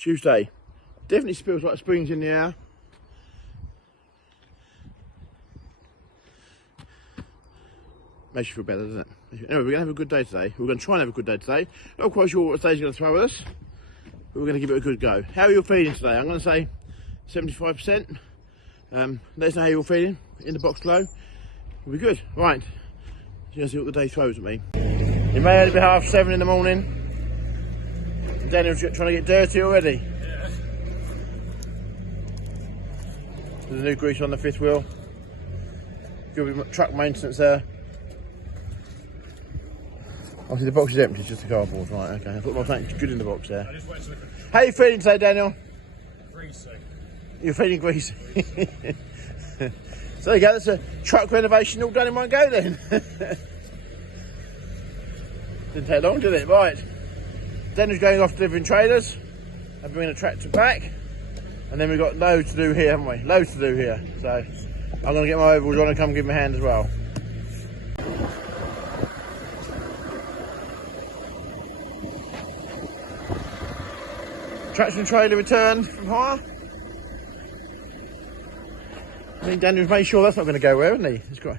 Tuesday. Definitely feels like spring's in the air. Makes you feel better, doesn't it? Anyway, we're going to have a good day today. We're going to try and have a good day today. Not quite sure what today's going to throw at us, but we're going to give it a good go. How are you feeling today? I'm going to say 75%. Let us know how you're feeling in the box below. We'll be good. Right, you're going to see what the day throws at me. It may only be 7:30 in the morning. Daniel's trying to get dirty already. Yeah. There's a new grease on the fifth wheel. Good truck maintenance there. Obviously the box is empty, it's just the cardboard. Right, okay. I thought my tank's good in the box there. How are you feeling today, Daniel? Greasy. You're feeling greasy. So there you go, that's a truck renovation all done in one go then. Didn't take long, did it? Right. Daniel's going off delivering trailers and bringing a tractor back. And then we've got loads to do here, haven't we? Loads to do here. So I'm going to get my overalls on and come give him a hand as well. Tractor and trailer returned from hire. I think Daniel's made sure that's not going to go where, hasn't he? It's got...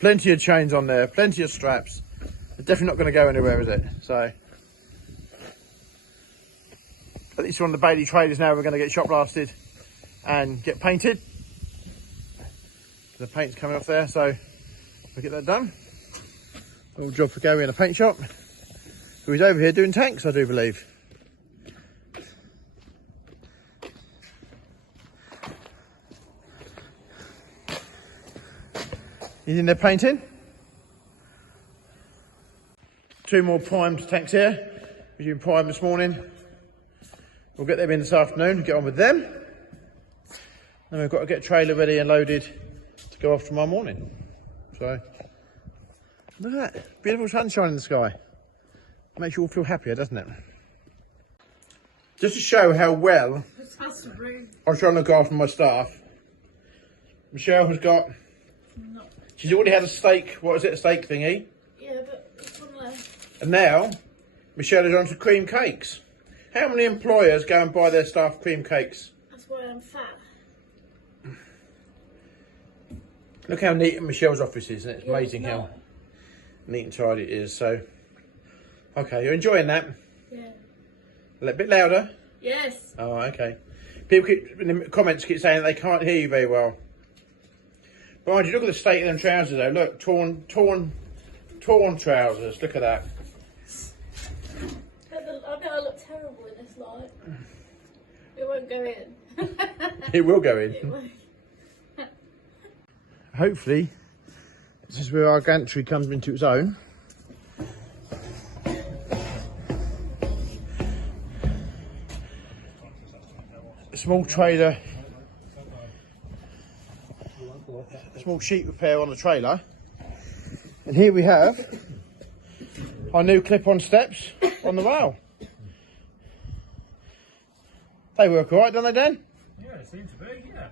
Plenty of chains on there, plenty of straps. It's definitely not going to go anywhere, is it? So, at least on the Bailey trailers now, we're going to get shot blasted and get painted. The paint's coming off there, so we'll get that done. Little job for Gary in a paint shop. So he's over here doing tanks, I do believe. He's in there painting. 2 more primed tanks here. We're doing prime this morning. We'll get them in this afternoon, get on with them. Then we've got to get a trailer ready and loaded to go off tomorrow morning. So, look at that. Beautiful sunshine in the sky. Makes you all feel happier, doesn't it? Just to show how well I'm trying to look after my staff. Michelle has got... She's already had a steak, what is it, a steak thingy? Yeah, but it's on there. And now, Michelle is on to cream cakes. How many employers go and buy their staff cream cakes? That's why I'm fat. Look how neat Michelle's office is, and it's amazing how neat and tidy it is. So, okay, you're enjoying that? Yeah. A little bit louder? Yes. Oh, okay. People keep, in the comments keep saying they can't hear you very well. Mind you, look at the state of them trousers though. Look, torn trousers. Look at that. I bet I look terrible in this light. It won't go in. It will go in. It won't. Hopefully, this is where our gantry comes into its own. A small trailer. A small sheet repair on the trailer, and here we have our new clip-on steps on the rail. They work all right, don't they, Dan? Yeah, they seem to be, yeah.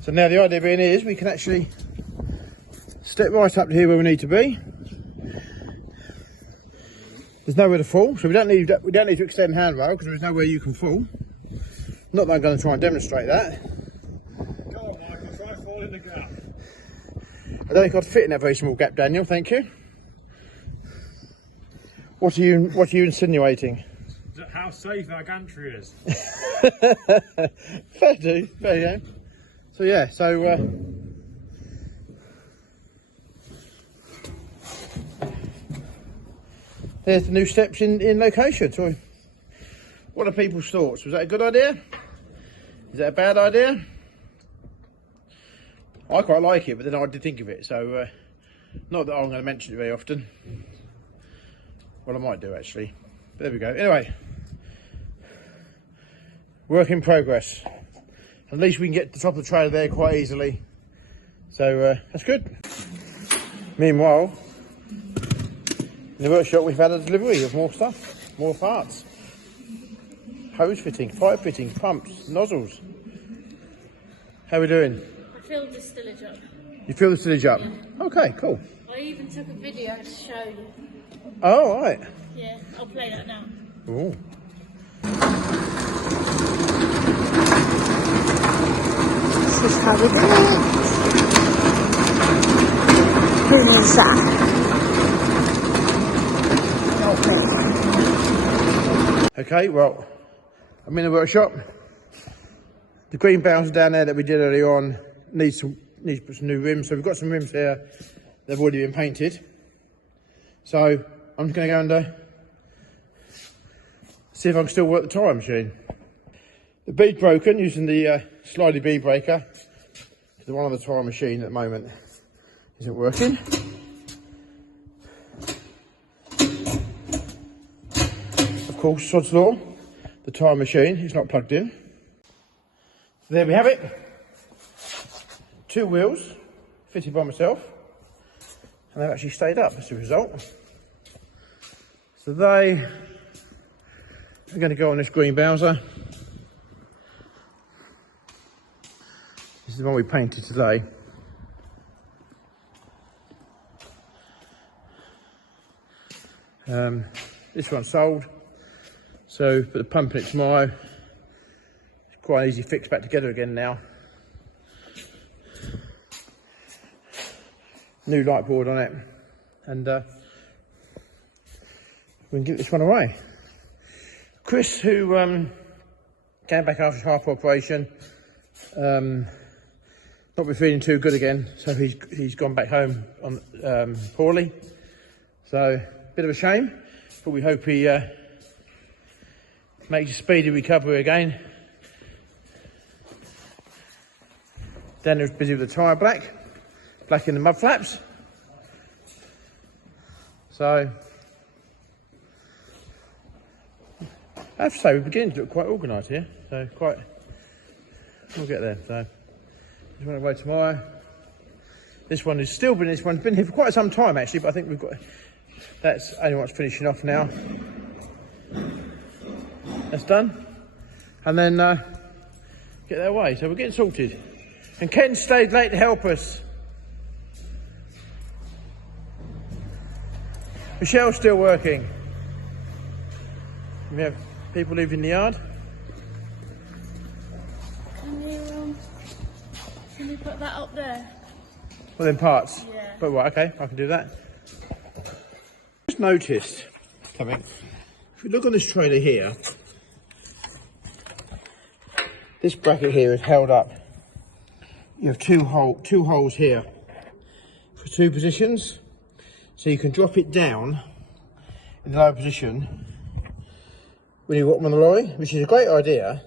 So now the idea being is we can actually step right up to here where we need to be. There's nowhere to fall, so we don't need to extend handrail because there's nowhere you can fall. Not that I'm going to try and demonstrate that. Go on, Michael, try and fall in the gap. I don't think I'd fit in that very small gap, Daniel, thank you. What are you insinuating? How safe our gantry is. Fair do, fair you go. So yeah, there's the new steps in location. So what are people's thoughts? Was that a good idea? Is that a bad idea? I quite like it, but then I did think of it, so not that I'm going to mention it very often. Well, I might do actually, but there we go. Anyway, work in progress. At least we can get to the top of the trailer there quite easily, so that's good. Meanwhile, in the workshop we've had a delivery of more stuff, more parts. Hose fitting, pipe fittings, pumps, nozzles. How are we doing? I feel the stillage up. You feel the stillage up? Yeah. Okay, cool. I even took a video to show you. Oh, right. Yeah, I'll play that now. Oh. This is how we do it. Who's that? Okay, well, I'm in the workshop. The green bouncer down there that we did earlier on needs to put some new rims. So we've got some rims here. They've already been painted. So I'm just going to go and see if I can still work the tyre machine. The bead's broken using the slidey bead breaker. The one on the tyre machine at the moment isn't working. Of course, sod's law, the tyre machine is not plugged in. So there we have it. 2 wheels fitted by myself, and they've actually stayed up as a result. So they are going to go on this green Bowser. This is the one we painted today. This one's sold. So put the pump in it tomorrow. It's quite an easy fix back together again now. New light board on it, and we can get this one away. Chris, who came back after half operation, not been feeling too good again, so he's gone back home on poorly. So bit of a shame, but we hope he makes a speedy recovery again. Daniel's busy with the tyre black in the mud flaps. So I have to say we're beginning to look quite organised here. So we'll get there. So this one away tomorrow. This one's been here for quite some time actually, but I think that's only what's finishing off now. That's done, and then get that away. So we're getting sorted. And Ken stayed late to help us. Michelle's still working. We have people leaving the yard. Can you put that up there? Well, then parts. Yeah. But right, okay, I can do that. Just noticed coming. If you look on this trailer here, this bracket here is held up. You have two holes here for 2 positions, so you can drop it down in the lower position when you've got them on the lorry, which is a great idea.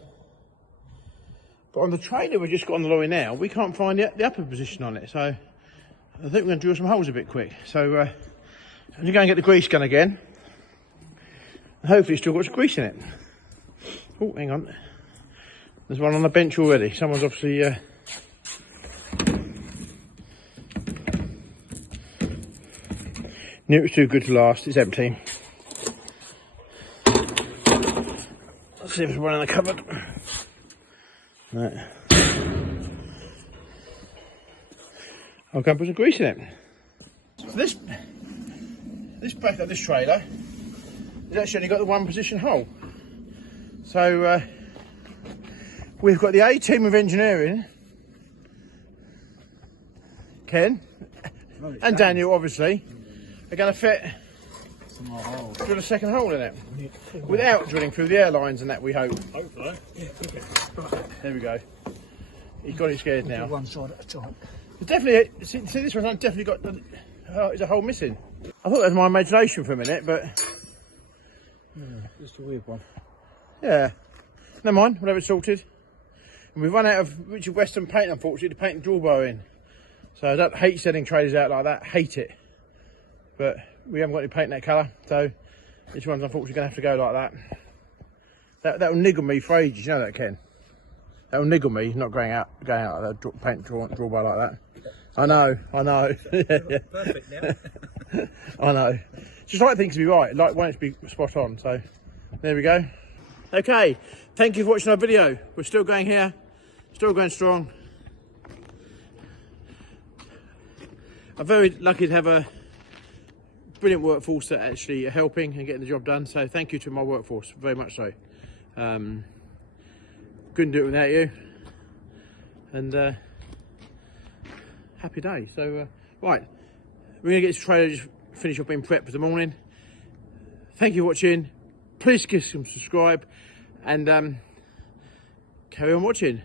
But on the trailer we've just got on the lorry now, we can't find the upper position on it, so I think we're going to drill some holes a bit quick. So I'm going to go and get the grease gun again, and hopefully it's still got some grease in it. Oh, hang on, there's one on the bench already. Someone's obviously knew it was too good to last. It's empty. Let's see if there's one in the cupboard. Right. I'll go and put some grease in it. So this bracket of this trailer has actually only got the 1 position hole. So we've got the A team of engineering, Ken and Daniel obviously, are going to fit drill a second hole in it without drilling through the airlines and that, we hope. Hopefully. There we go. He's got it scared now. One side at a time. It's definitely, see this one's definitely got there's a hole missing. I thought that was my imagination for a minute, but Just a weird one. yeah, never mind, we'll have it sorted. And we've run out of Richard Western paint, unfortunately, to paint the drawbar in. So I don't hate sending trailers out like that, hate it. But we haven't got any paint in that colour, so this one's unfortunately going to have to go like that. That'll niggle me for ages, you know that, Ken? That'll niggle me not going out like that, paint drawbar like that. I know. Perfect now. I know. Just like things to be right, like want it to be spot on. So there we go. Okay, thank you for watching our video. We're still going here, still going strong. I'm very lucky to have a brilliant workforce that actually are helping and getting the job done. So thank you to my workforce, very much so. Couldn't do it without you. And happy day. So right, we're gonna get this trailer just finish up being prepped for the morning. Thank you for watching. Please give some subscribe and carry on watching.